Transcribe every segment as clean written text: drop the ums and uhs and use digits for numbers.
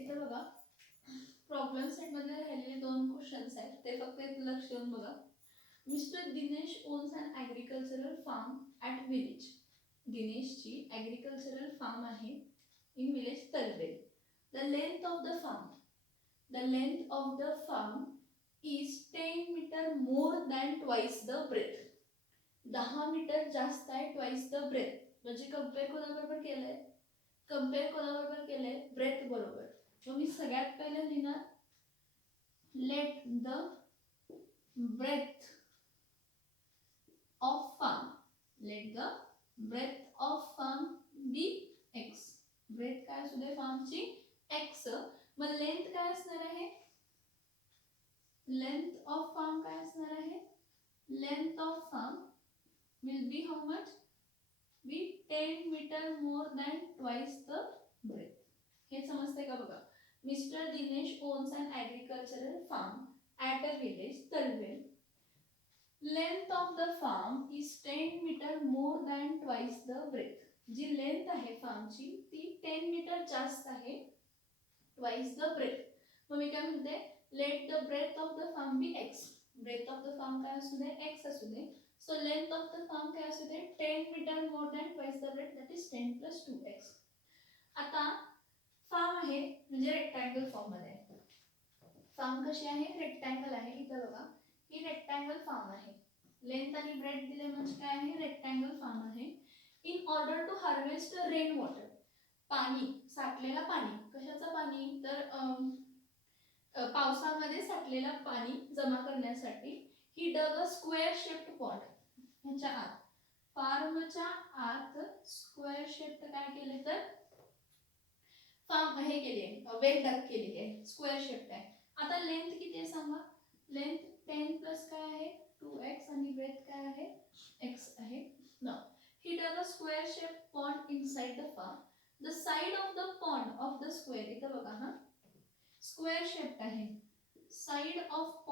इथे बघा problem set मध्ये राहिलेले 2 क्वेश्चन्स आहेत, ते फक्त इथे लक्ष देऊन बघा. Mr Dinesh owns an agricultural farm at village. दिनेशची ॲग्रिकल्चरल फार्म आहे in village Talwel. The length of the farm, the length of the farm is 10 metre more than twice the breadth. 10 meter जास्त आहे ट्वाइस द ब्रेथ. म्हणजे compare कोणाबरोबर केलंय? Compare कोणाबरोबर केलंय? Breadth बरोबर. मग मी सगळ्यात पहिले लिहिणार let the breadth of farm, let the breadth of farm be x. Breadth काय असू दे फार्मची? एक्स. मग लेंथ काय असणार आहे? लेंथ ऑफ फार्म काय असणार आहे? Length of farm will be how much? Be 10 metre more than twice the breadth. हे समजते का बघा. Mr Dinesh owns an agricultural farm at a village Talwel. Length of the farm is 10 metre more than twice the breadth. जी length आहे फार्मची ती 10 meter जास्त आहे ट्वाइस द ब्रेथ. मग मी काय म्हणते let the breadth of the farm be x. Breadth of the farm काय असू दे? एक्स असू दे. So length of the farm काय असू दे? 10 metre more than twice the breadth, that is 10 + 2x. आता फार्म आहे म्हणजे रेक्टँगल फॉर्म मध्ये आहे. फार्म कशी आहे? रेक्टँगल आहे. इथं बघा ही रेक्टँगल फार्म आहे. लेंथ आणि ब्रेथ दिले म्हणजे काय आहे? रेक्टँगल फार्म आहे. In order to harvest rain water, पाणी साठलेला पाणी. कशाचं पाणी? तर पावसामध्ये साठलेला पाणी जमा करण्यासाठी ही dug a square shaped pot. ह्याच्या आत फार्मच्या आत स्क्वेअर शेप्ड काय केले तर फार्म हे केली आहे, वेल डग केलेली आहे, स्क्वेअर शेप्ड आहे. आता लेंथ किती आहे सांगा? लेंथ 10 प्लस काय आहे? 2x आणि ब्रेथ काय आहे? x आहे. Now he dug a square shaped pond inside the farm. The side of the pond of the square, इथं बघा हा स्क्वेअर शेप्ड आहे. Side of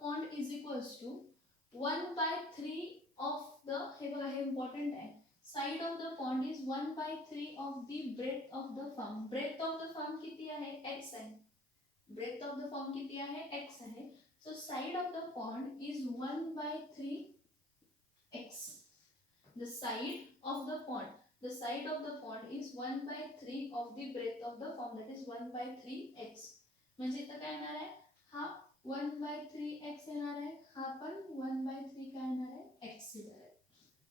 pond is equals to 1/3 of the, हे बघा हे इम्पॉर्टंट आहे. Side of the pond is 1/3 of the breadth of the farm. Breadth of the farm किती आहे? x आहे. ब्रेथ ऑफ द फॉर्म किती आहे? x आहे. So side of the pond is 1/3 x. The side of the pond is 1/3 of the breadth of the form, that is 1/3 x. म्हणजे इथं काय येणार आहे? हा 1/3 x येणार आहे, हा पण 1/3 काय येणार आहे? x येणार आहे.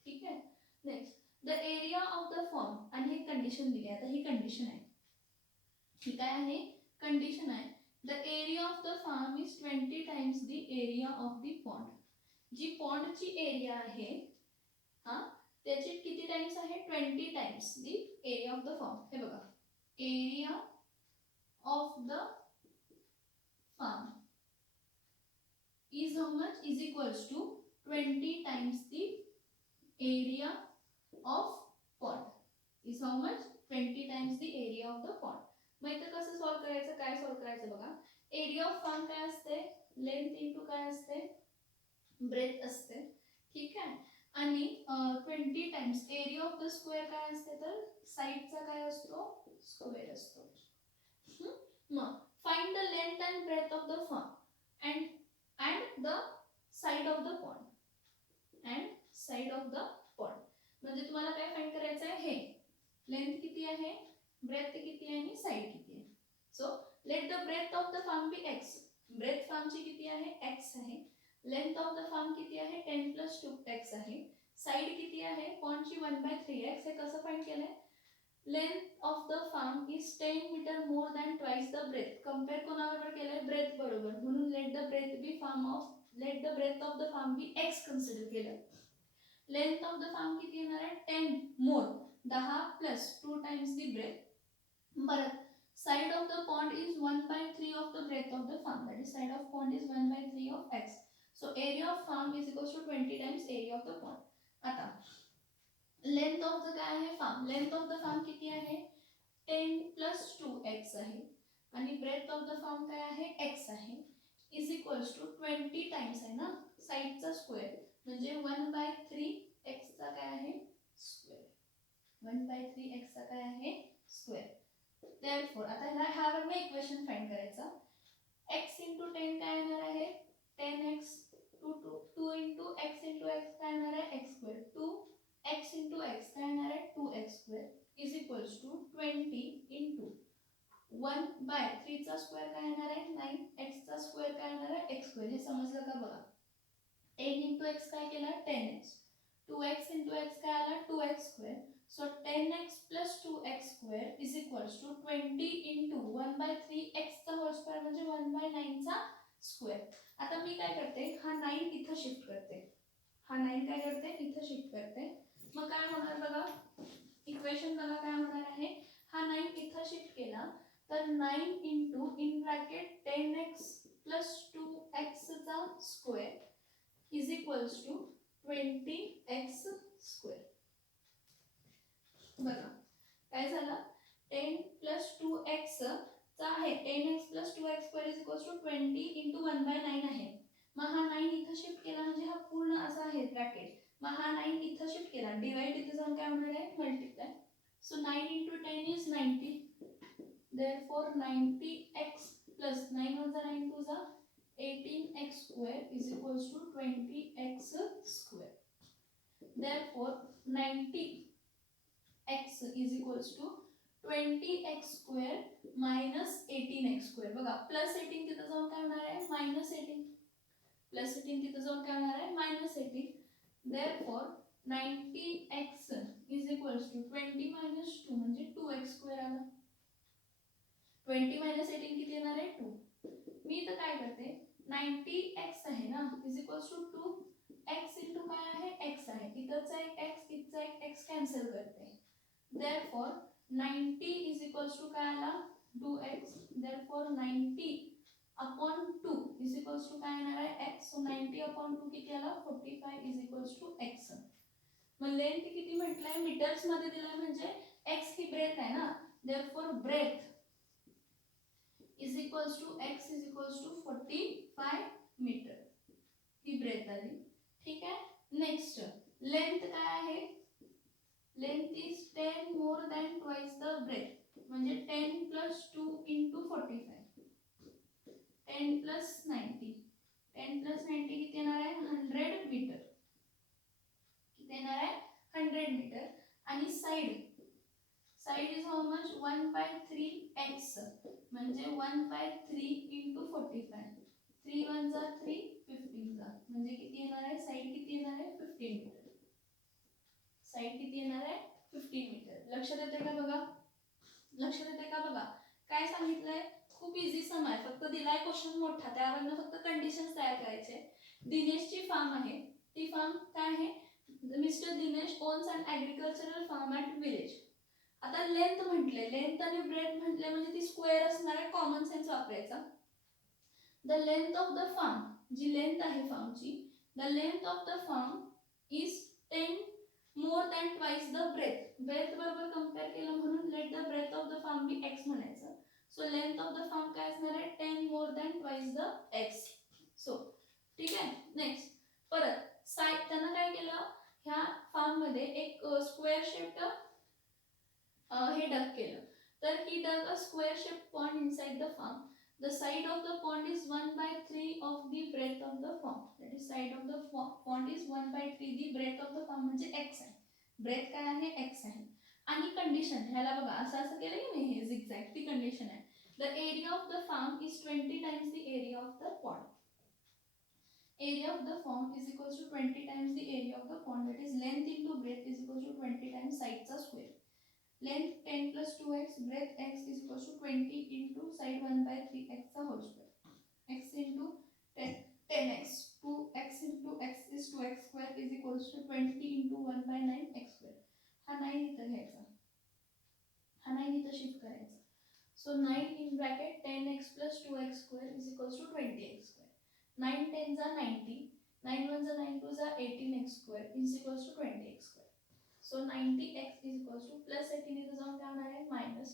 ठीक आहे. Next the area of the form, आणि एक कंडिशन दिली आहे. आता ही कंडिशन आहे, ही काय आहे? कंडिशन आहे. The area of the farm is 20 times the area of the pond. जी पॉन्डची एरिया आहे हा त्याची किती टाइम्स आहे? 20 times the area of the form. हे बघा area of the farm is how much? Is equals to 20 times the area of pond. Is how much? 20 times the area of the pond. मग इथं कसं solve करायचं? काय solve करायचं बघा. Area of form काय असते? लेंथ इंटू काय असते? ब्रेथ असते. ठीक आहे. आणि 20 times area of the square काय असते? तर साइडचा काय असतो? स्क्वेअर असतो. मग find the length and breadth of the farm and the side of the pond. म्हणजे तुम्हाला काय फाइंड करायचं आहे? हे लेंथ किती आहे, ब्रेथ किती आहे आणि साइड किती आहे. So let the breadth of the farm be x. Breadth फार्मची किती आहे? x आहे. लेंथ ऑफ द फार्म किती आहे? 10 + 2x आहे. साइड किती आहे? पॉन्डची 1/3x. हे कसं फाइंड केलंय? Length of the farm is 10 metre more than twice the breadth. Compare कोणाबरोबर केलंय? ब्रेथ बरोबर. म्हणून let the breadth of the farm be x consider केलं. लेंथ ऑफ द फार्म किती येणार आहे? 10 मोर, 10 + 2 टाइम्स द ब्रेथ. परत side of the pond is 1/3 of the breadth of the farm, that is side of pond is 1/3 of x. So area of farm is equals to 20 times area of the pond. आता length of the काय आहे? Farm. Length of the farm किती आहे? 10 + 2x आहे. आणि breath of the farm काय आहे? x आहे. इज इक्वल्स टू 20 टाइम्स आहे ना साइडचा स्क्वेअर, म्हणजे 1/3 x चा काय आहे? स्क्वेअर. 1/3 x चा काय आहे? स्क्वेअर. देअरफॉर आता ह्यावरनं इक्वेशन फाइंड करायचा. x इंटू 10 काय येणार आहे 10x. 2 into x into x काय येणार आहे x square. 2x into x काय येणार आहे 2x square is equals to 20 into 1/3 चा स्क्वेअर काय येणार आहे 9x चा स्क्वेअर काय येणार आहे x स्क्वेअर. हे समजलं का बघा. 10 इंटू x काय केला 10x. 2x इंटू x काय आला 2x square. So 10x plus 2x square is equals to 20 into 1/3 x चा होल स्क्वेअर म्हणजे 1/9 चा स्क्वेअर. आता मी काय करते हा 9 इथं शिफ्ट करते. हा 9 काय करते इथं शिफ्ट करते. मग काय होणार बघा इक्वेशन बघा काय होणार आहे. हा 9 इथं शिफ्ट केला तर 9 into in bracket 10x plus 2x चा square is equals to 20x square. बघा काय झालं 10 प्लस 2x चा आहे 10x plus 2x square is equals to 20 into 1/9 आहे. मग हा 9 इथं शिफ्ट केला म्हणजे हा पूर्ण असा आहे ब्रॅकेट. मग हा 9 इथं शिफ्ट केला डिवाइड इथे जाऊन काय होणार आहे multiply. So 9 into 10 is 90. Therefore 90x plus 9 one जा 9 टू जा 18x square is equals to 20x square. Therefore 90x is equals to 20x square minus 18x square. बघा प्लस 18 तिथं जाऊन काय होणार आहे मायनस 18. प्लस 18 तिथं जाऊन काय होणार आहे minus 18. Therefore 90x is equals to 20 minus 2 म्हणजे 2x square आला. 20 minus 18 किती येणार आहे 2. मी इथं काय करते 90x आहे ना is equals to 2x into काय आहे x आहे. इथंचा एक x इथचा एक x कॅन्सल करते. देअरफॉर 90 इज इक्वल्स टू काय आला 2x. Therefore 90 upon 2 is equals to काय येणार आहे x. सो 90 अपॉन 2 किती आला 45 इज इक्वल्स टू x. मग लेंथ किती म्हटलंय मीटर्स मध्ये दिलंय म्हणजे x ही ब्रेथ आहे ना. Therefore breadth is equals to x is equals to 45 metre ही ब्रेथ आली. ठीक आहे. नेक्स्ट लेंथ काय आहे length is 10 more than twice the breadth म्हणजे 10 प्लस 2 इंटू 45 10 प्लस 90 10 प्लस 90 किती येणार आहे 100 मीटर. किती येणार आहे 100 मीटर. आणि side is how much 1/3x म्हणजे 1/3 इंटू 45. 3 1 जा 3 15 जा म्हणजे किती येणार आहे साइड किती येणार आहे 15 मीटर. साइड किती येणार आहे 15 मीटर. लक्षात येते का बघा. लक्षात येते का बघा. काय सांगितलंय खूप इझी सम आहे. फक्त दिलाय क्वेश्चन मोठा त्यावरनं फक्त कंडिशन्स तयार करायचे. दिनेशची फार्म आहे ती फार्म काय आहे mister Dinesh owns an agricultural farm at village. आता लेंथ म्हटले लेंथ आणि ब्रेथ म्हटले म्हणजे ती स्क्वेअर असणार आहे. कॉमन सेन्स वापरायचा. The length of the farm जी लेंथ आहे फार्मची the length of the farm is 10 more than twice the breadth. Breadth बरोबर कंपेअर केलं म्हणून let the breadth of the farm be x म्हणायचं. So length of the farm काय असणार आहे 10 more than twice the x. So ठीक आहे. Next परत साइड त्यांना काय केलं ह्या फार्म मध्ये एक स्क्वेअर शेप्ड हे डग केलं. तर ही dug a square shape pond inside the farm. The side of the pond is 1/3 of the breadth of the farm. That is side of the pond is 1/3 the breadth of the farm म्हणजे x आहे. Breath काय आहे x आहे. आणि condition ह्याला बघा असं असं केलं की नाही हे झिगझॅग ती कंडिशन आहे. The area of the farm is 20 times the area of the pond. Area of the farm is equals to 20 times the area of the pond. That is length into breadth is equals to 20 times side चा square. Length 10 plus 2x breadth x is equals to 20 into side 1/3x चा whole square. X into 10x 2x into x is 2x square is equals to 20 into 1/9 x square. हा 9 इथं घ्यायचा. हा 9 इथं shift करायचा. So 9 in bracket 10x plus 2x square is equals to 20x square. 9 10 जा 90 9 1 जा 9 2 जा 18x square is equals to 20x square. So 90x is equals to plus 18 इथं जाऊन काय होणार आहे minus.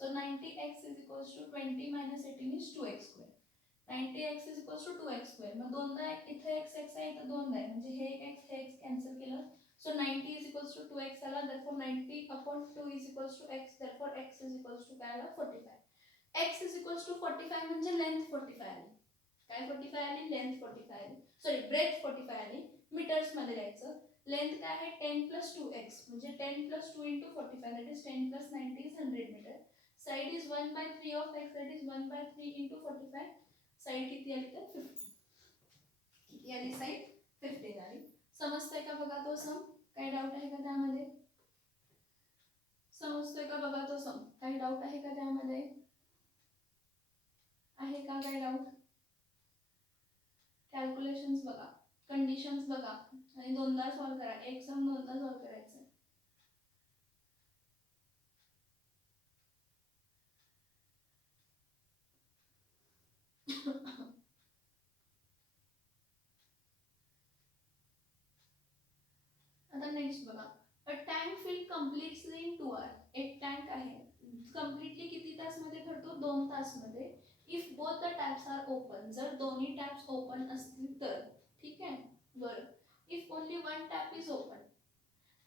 So 90x is equals to 20 minus 18 is 2x square. 90x is equals to 2x square. मग दोनदा इथे x आहे इथं दोनदा आहे म्हणजे हे x कॅन्सल केलं So 90 is equals to 2x आला, therefore 90 upon 2 is equals to x, therefore x is equals to काय आला 45. x is equals to 45 म्हणजे लेंथ 45 आली. काय 45 आली? लेंथ 45 आली. सॉरी ब्रेथ 45 आली. मीटर्स मध्ये लिहायचं. लेंथ काय आहे 10 plus 2x म्हणजे 10 plus 2 into 45 that is 10 plus 90 is 100 meter. Side is 1 by 3 of x that is 1 by 3 into 45. Side किती आली तर 50. किती आली साइड 50 आली. समजतंय का बघा तो सम? काही डाऊट आहे का त्यामध्ये? समजतोय का बघा तो सम? काही डाऊट आहे का त्यामध्ये? आहे का काही डाऊट? कॅल्क्युलेशन्स बघा, कंडिशन्स बघा आणि दोनदा सॉल्व करा. एक सम दोनदा सॉल्व करायचं. आता नेक्स्ट बघा. अ टँक फिल कम्प्लीटली इन 2 आवर. एक टँक आहे कम्प्लीटली किती तास मध्ये भरतो? 2 तास मध्ये. If both the taps are open, जर दोन्ही टॅप्स ओपन असतील तर. ठीक आहे बरं. If only one tap is open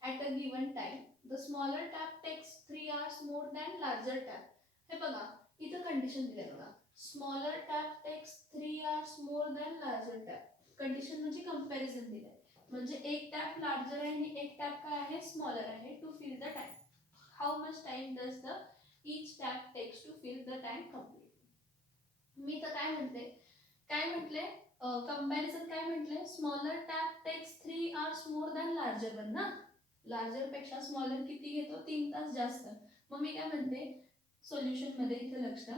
at a given time, the smaller tap takes 3 hours more than larger tap. हे बघा इथं कंडिशन दिले बघा. Smaller tap takes 3 hours more than larger tap. Condition म्हणजे कंपॅरिझन दिले. म्हणजे एक टॅप लार्जर आहे आणि एक टॅप काय आहे स्मॉलर आहे to fill the tank. How much time does the each tap takes to fill the tank complete. मी तर काय म्हटले कंपॅरिझन काय म्हटले? Smaller tap takes 3 hours more than larger one ना. लार्जर पेक्षा स्मॉलर किती घेतो? 3 तास जास्त. मग मी काय म्हणते सोल्युशन मध्ये इथे लक्ष.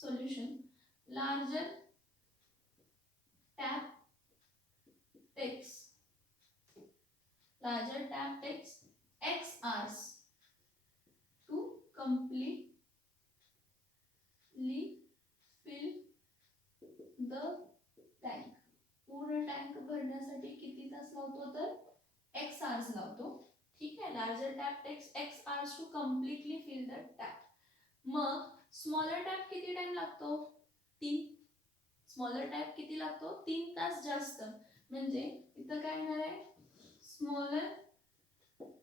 Solution larger tap takes x hours to completely fill the tank. पूर्ण टँक भरण्यासाठी किती तास लावतो? तर x hours लावतो. ठीक आहे. Larger tap takes x hours to completely fill the tap. मग स्मॉलर टॅप किती टाइम लागतो? 3. स्मॉलर टॅप किती लागतो? 3 तास जास्त. म्हणजे इथं काय येणार आहे? Smaller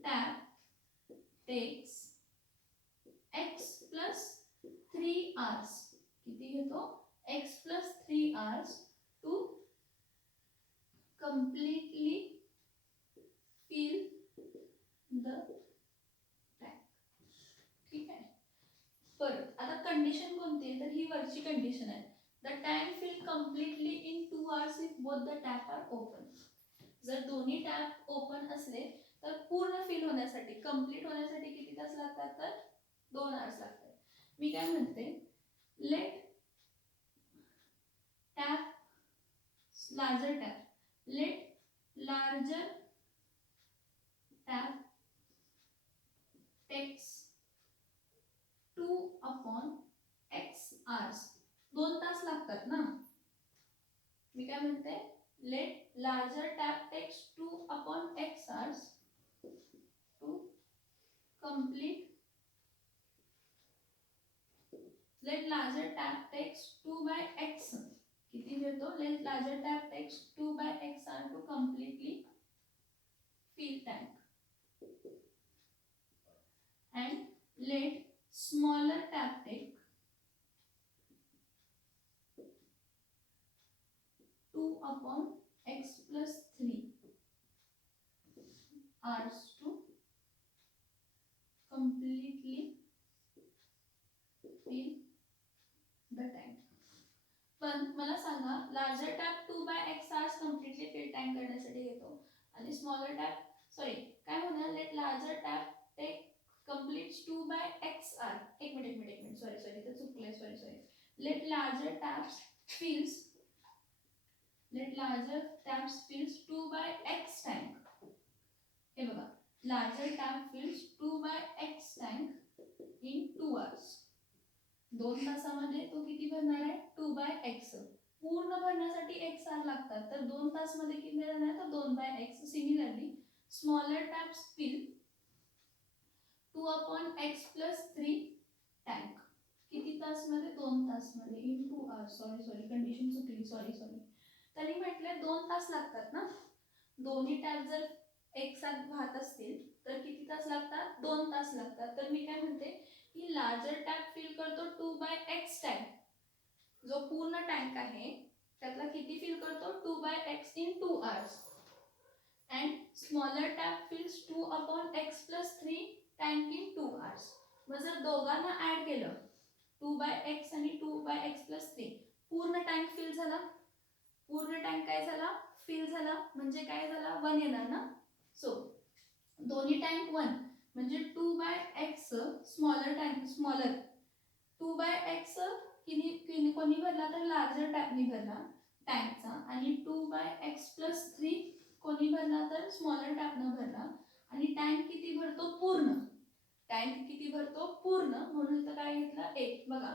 tap takes x plus 3 hours. किती घेतो? x plus 3 hours to completely fill the tank. ठीक आहे. परत आता कंडिशन कोणती आहे? तर ही वरची कंडिशन आहे. The tank fill completely in 2 hours if both the tap are open. जर दोन्ही टॅप ओपन असले तर पूर्ण फिल होण्यासाठी कंप्लीट होण्यासाठी किती तास लागतात? तर 2 hours लागतात. मी काय म्हणते let tap larger tap let larger tap takes 2 upon x hours. 2 तास लागतात ना. मी काय म्हणते let larger tap takes 2 upon x hours to complete. Let larger tap takes 2 by x. किती घेतो? Let larger tap takes 2 by x hour to completely fill tank. And let smaller tap take 2 upon x plus 3 hours to completely fill the tank. पण मला सांगा larger tap 2 by x hours completely fill tank करण्यासाठी घेतो आणि smaller tap काय होणार? Let larger tap take completes 2 by x hour. एक minute sorry तर चुकले sorry. Let larger taps fills 2 by x tank. हे बघा larger tap fills 2 by x tank in 2 hours. 2 तासामध्ये तो किती भरणार आहे? 2 by x. पूर्ण भरण्यासाठी x hour लागतात तर 2 तास मध्ये किती भरणार? तर 2 by x. Similarly smaller taps fill 2 upon x plus 3 tank. किती तास मध्ये? 2 तास मध्ये इन 2 hours. सॉरी कंडिशन चुकली सॉरी. तरी म्हटले 2 तास लागतात ना. दोन्ही टॅप जर एक साथ वाहत असतील तर किती तास लागतात? 2 तास लागतात. तर मी काय म्हणते की लार्जर टँक फिल करतो 2/x टँक, जो पूर्ण टँक आहे त्यातला किती फिल करतो? 2/x in 2 hours. And smaller tap fills 2/x plus 3 tank in 2 hours. मग जर दोघांना ऍड केलं 2/x आणि 2/x plus 3, पूर्ण टँक फिल झाला. पूर्ण टँक काय झाला? फिल झाला. म्हणजे काय झाला? 1 येणार ना. सो दोन्ही टँक 1 म्हणजे 2/x smaller tank, smaller 2/x कोणी भरला तर लार्जर टँकनी भरला टँकचा, आणि 2/x plus 3 कोणी भरला तर स्मॉलर टँकनं भरला. आणि टँक किती भरतो? पूर्ण. टँक किती भरतो? पूर्ण. म्हणून इथं काय घेतलं? 8. बघा,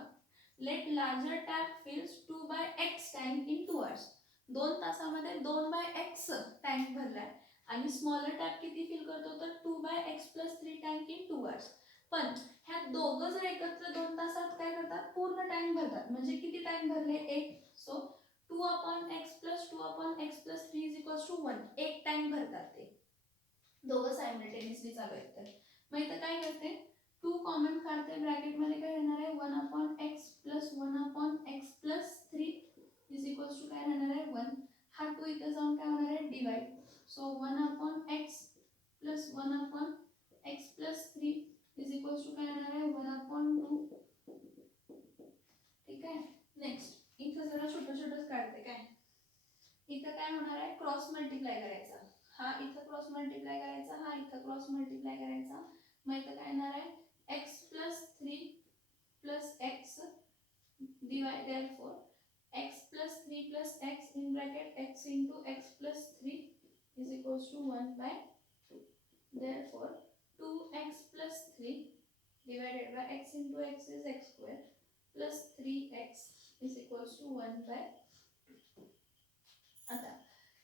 let larger tank fills 2/x tank in 2 hours. 2 तासामध्ये 2/x टँक भरलाय. आणि स्मॉलर टँक किती फिल करतो? तर 2/x plus 3 tank in 2 hours. पण ह्या दोघं जर एकत्र 2 तासात काय करतात? पूर्ण टँक भरतात. म्हणजे किती टँक भरले? 8. So 2/x plus 2/x plus 3 is equals to 1. एक टँक भरतात ते दोघं सायमल्टेनियसली चालू आहेत. तर मग इथं काय करते? 2 कॉमन काढते. ब्रॅकेटमध्ये काय येणार आहे? 1/x plus 1/x plus 3 is equals to काय राहणार आहे? 1. हा 2 इथं जाऊन काय होणार आहे? Divide. So 1/x plus 1/x plus 3 is equals to काय राहणार आहे? 1/2. ठीक आहे. नेक्स्ट इथं जरा छोटं छोटंच काढते. काय इथं काय होणार आहे? क्रॉस मल्टिप्लाय करायचा. हा इथं क्रॉस मल्टिप्लाय करायचा, हा इथं क्रॉस मल्टिप्लाय करायचा. मग इथं काय येणार आहे? x plus 3 plus x divide, therefore x plus 3 plus x in bracket x into x plus 3 is equals to 1/2. Therefore 2x plus 3 divided by x into x is x square plus 3x is equals to 1/2. आता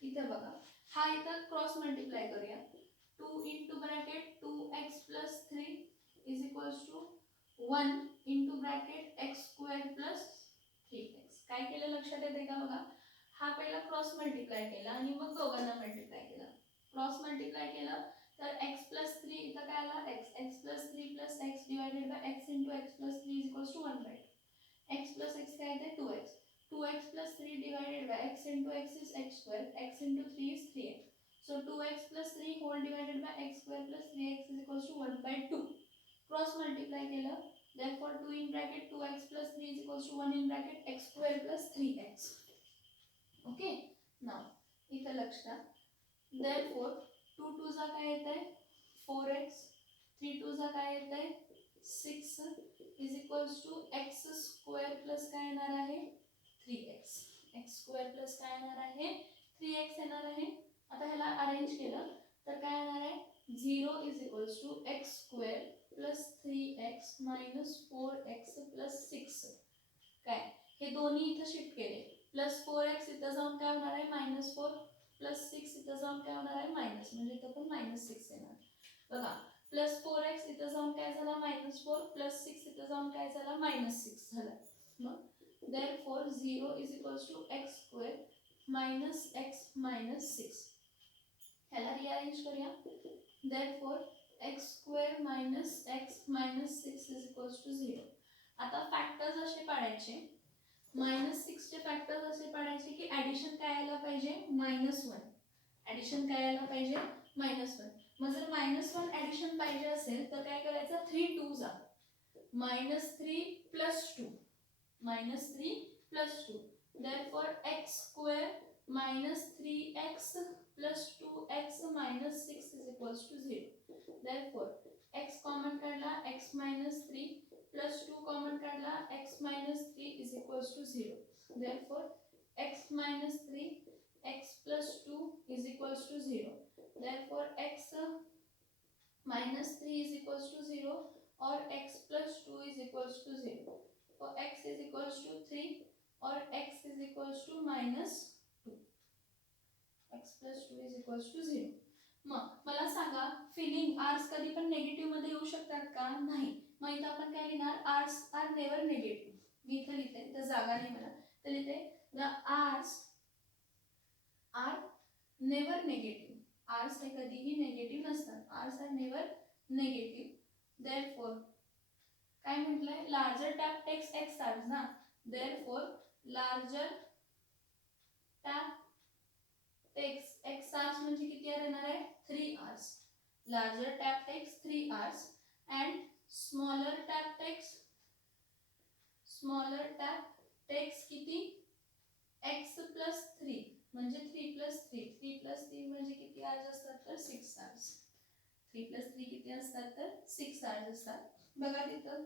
इथं बघा, हा इथं cross multiply करूया. 2 into bracket 2x plus 3 is equals to 1 into bracket x square plus 3x. काय केलं लक्षात येते का? बघा, हा पहिला क्रॉस मल्टिप्लाय केला आणि मग दोघांना मल्टिप्लाय केला. क्रॉस मल्टिप्लाय केलं तर x plus 3 इथं काय आला? x plus 3 plus x divided by x into x plus 3 is equals to 1/2. x plus x काय येते? 2x. 2x plus 3 divided by x into x is x square, x into 3 is 3x. So 2x plus 3 whole divided by x square plus 3x is equals to 1/2. Cross multiply केलं, therefore 2 in bracket 2x plus 3 is equals to 1 in bracket x square plus 3x. Okay. Now इथं लक्ष द्या. Therefore 2 2 चा काय येतंय? 4x. 3 2 चा काय येतंय? 6 is equals to x square plus काय येणार आहे? 3x. x square plus काय येणार आहे? 3x येणार आहे. आता ह्याला अरेंज केलं तर काय येणार आहे? 0 is equals to x square plus 3x minus 4x plus 6. काय हे दोन्ही इथं शिफ्ट केले. प्लस 4x इथं जाऊन काय होणार आहे? -4 प्लस 6 इथं जाऊन काय होणार आहे? मायनस, म्हणजे इथं पण -6 येणार. बघा, प्लस 4x इथं जाऊन काय झाला? -4 प्लस 6 इथं जाऊन काय झाला? -6 झाला. मग therefore 0 is equals to x square minus x minus 6. ह्याला रिअरेंज करूया. therefore x square minus x minus 6 is equals to 0. आता फॅक्टर्स असे पाडायचे. -6 चे फॅक्टर्स असे पाडायचे की ॲडिशन काय यायला पाहिजे? -1. ॲडिशन काय यायला पाहिजे? -1. मग जर -1 ॲडिशन पाहिजे असेल तर काय करायचं? 3 2 जा. -3 plus 2. -3 plus 2. Therefore x square minus 3x plus 2x minus 6 is equals to 0. Therefore x common काढला, x minus 3 plus 2 common काढला, x minus 3 is equals to 0. Therefore x minus 3 x plus 2 is equals to 0. Therefore x minus 3 is equals to 0 or x plus 2 is equals to 0. So x is equals to 3 or x is equals to -2. x plus 2 is equals to 0. मग मला सांगा, feeling hours कधी पण negative मध्ये येऊ शकतात का? नाही. मग इथं आपण काय लिहिणार? Hours are never negative. मी इथं लिहिते, तर जागा नाही मला, तर लिहिते the hours are never negative. Hours हे कधीही नेगेटिव्ह नसतात. Hours are never negative. Therefore काय म्हटलंय, larger tap takes X hours ना, therefore larger tap takes X hours म्हणजे किती येणार आहे, 3 hours. Larger tap takes 3 hours and smaller tap takes किती, x प्लस 3 म्हणजे 3 प्लस 3, 3 प्लस 3 म्हणजे किती आवर्स असतात तर 6 आवर्स. 3 प्लस 3 किती असतात तर 6 आवर्स असतात. बघा तिथं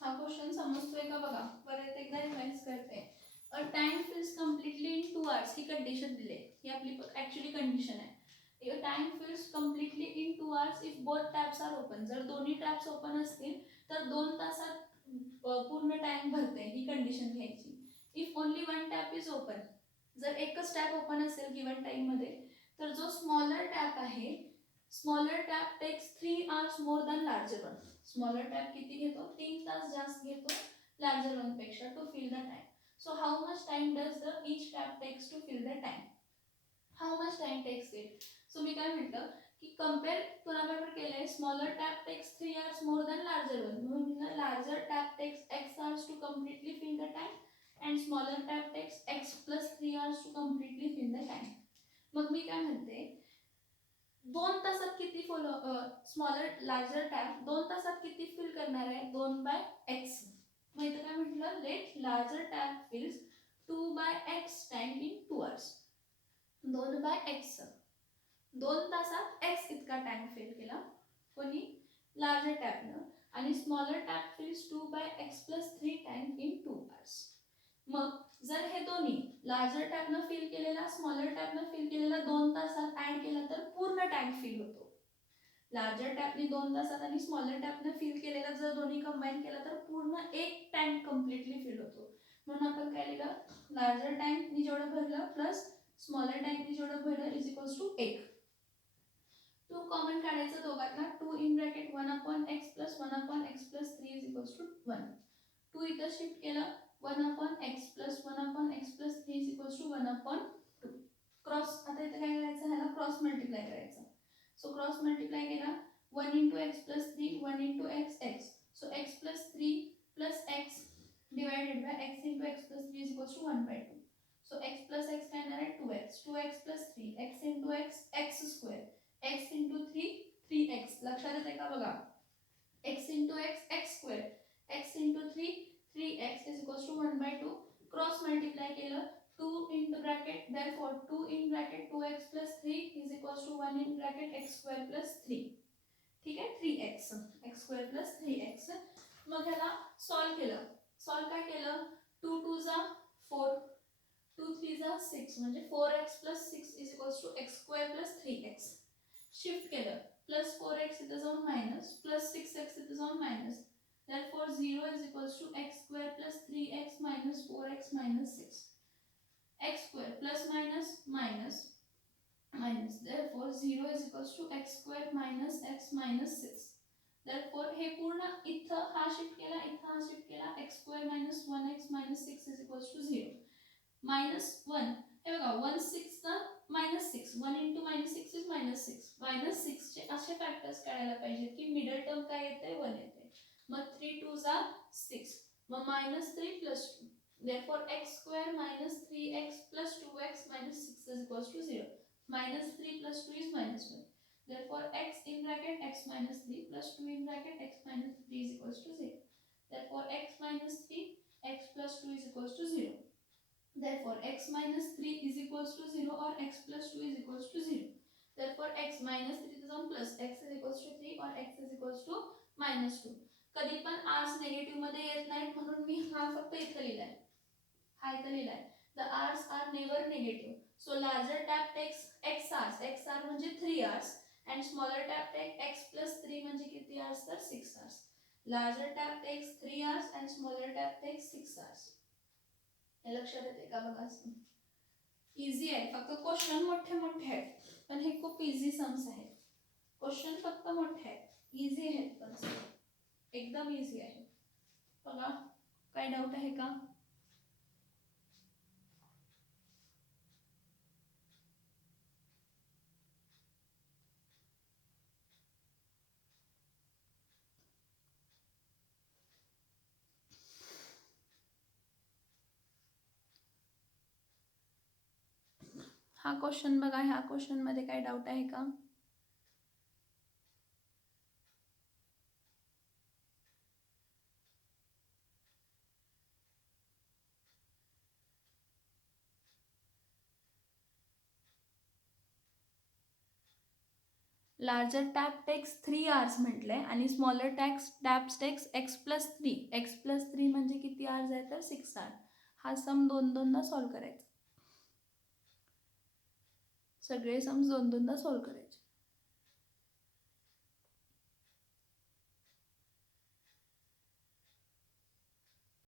हा क्वेश्चन समजतोय का बघा, परत एकदा रिवाइज करते. A tank fills completely in 2 hours, ही कंडिशन दिली, ही आपली ऍक्च्युअली कंडिशन आहे. A tank fills completely in 2 hours if both taps are open. जर दोन्ही टॅप्स ओपन असतील तर 2 तासात पूर्ण टँक भरते, ही कंडिशन घ्यायची. If only one tap is open, जर एकच टॅप ओपन असेल गिवन टाइम मध्ये, तर जो स्मॉलर टॅप आहे, smaller tap takes 3 hours more than larger one. Smaller tap किती घेतो, 3 तास जास्त घेतो लार्जर वन पेक्षा to fill the tank. So how much time does the each tap takes to fill the tank, how much time takes it. So मी काय म्हटलं की compare कोणाबरोबर केलंय, smaller tap takes 3 hours more than larger one, म्हणून म्हटलं larger tap takes x hours to completely fill the tank and smaller tap takes x plus 3 hours to completely fill the tank. मग मी काय म्हणते, 2 तासात किती स्मॉलर लार्जर टॅप 2 तासात किती फिल करणार आहे, 2/x. मग इथं काय म्हटलं, let larger tap fills 2/x tank in 2 hours. 2/x 2 तासात x इतका टँक फिल केला कोणी, लार्जर टॅपनं, आणि smaller tap fills 2/x plus 3 tank in 2 hours. मग जर हे दोन्ही लार्जर टॅपनं फिल केलेला स्मॉलर टॅपनं फिल केलेला 2 तासात ऍड केला तर पूर्ण टँक फिल होतो. लार्जर टॅपने 2 तासात आणि स्मॉलर टॅपनं फिल केलेला जर दोन्ही कंबाईन केला तर पूर्ण एक टँक कम्प्लिटली फिल होतो. म्हणून आपण काय लिहिलं, लार्जर टँकनी जेवढं भरलं प्लस स्मॉलर टँकनी जेवढं भरलं इज इक्वल्स टू 1. 2 कॉमन काढायचं दोघांना, 2 in bracket 1/x plus 1/x plus 3 is equals to 1. 2 इथं शिफ्ट केलं, 1/x plus 1/x plus 3 is equals to 1/2. Cross, आता इथे काय करायचं, ह्याला क्रॉस मल्टिप्लाय करायचं. सो क्रॉस मल्टिप्लाय केला, 1 into x plus 3, 1 into x, x. So x plus 3 plus x divided by x into x plus 3 is equals to 1/2. So x plus x काय येणार आहे, 2x. 2x plus 3, x into x, x square. x into 3, 3x. लक्षात येते का बघा, x into x, x square. x into 3, 3x is equals to 1/2. Cross multiply केलं, 2 into bracket, therefore 2 in bracket 2x plus 3 is equals to 1 in bracket x square plus 3. ठीक आहे, 3x, x square plus 3x. मग ह्याला solve केलं, solve काय केलं, 2 2 जा 4, 2 3 जा 6 म्हणजे 4x plus 6 is equals to x square plus 3x. Shift केलं, प्लस 4x इथं जाऊन मायनस, प्लस 6x इथं जाऊन minus. Therefore 0 is equals to x square plus 3x minus 4x minus 6. x square plus minus minus minus. Therefore 0 is equals to x square minus x minus 6. Therefore हे पूर्ण इथं हा shift केला, इथं हा shift केला, x square minus 1x minus 6 is equals to 0. minus 1, हे बघा 1 6 चा minus 6, 1 into minus 6 is minus 6. minus 6 चे असे फॅक्टर्स काढायला पाहिजेत की मिडल टर्म काय येते, 1 येते. मग 3 2 जा 6, मग minus 3 plus 2. Therefore x square minus 3x plus 2x minus 6 is equals to 0. Minus 3 plus 2 is minus 1. Therefore x in bracket x minus 3 plus 2 in bracket x minus 3 is equals to 0. Therefore x minus 3, x plus 2 is equals to 0. Therefore x minus 3 is equals to 0 or x plus 2 is equals to 0. Therefore x minus 3 is on plus, x is equals to 3 or x is equals to minus 2. कधी पण hours negative मध्ये येत नाहीत म्हणून मी हा फक्त इथं लिहिलाय, हा इथं लिहिलाय. The hours are never negative. So larger tap takes x hours, x are म्हणजे 3 hours, and smaller tap take x plus 3 म्हणजे किती आर्स तर 6 hours. Larger tap takes 3 hours and smaller tap takes 6 hours. हे लक्षात येते का बघा, easy आहे, फक्त क्वेश्चन मोठे मोठे आहेत पण हे खूप इझी सम्स आहेत. क्वेश्चन फक्त मोठे आहेत, इझी आहेत पण एकदम इझी आहे. बघा, काय डाऊट आहे का? हा क्वेश्चन बघा, ह्या क्वेश्चन मध्ये काय डाऊट आहे का? लार्जर टॅप टेक्स 3 आवर्स म्हटलंय आणि smaller tap text x+3. x+3 म्हणजे किती आवर्स आहे तर 6 आवर्स. हा सम दोन दोनदा सॉल्व्ह करायचा. सगळे सम्स दोन दोनदा सॉल्व्ह करायचे.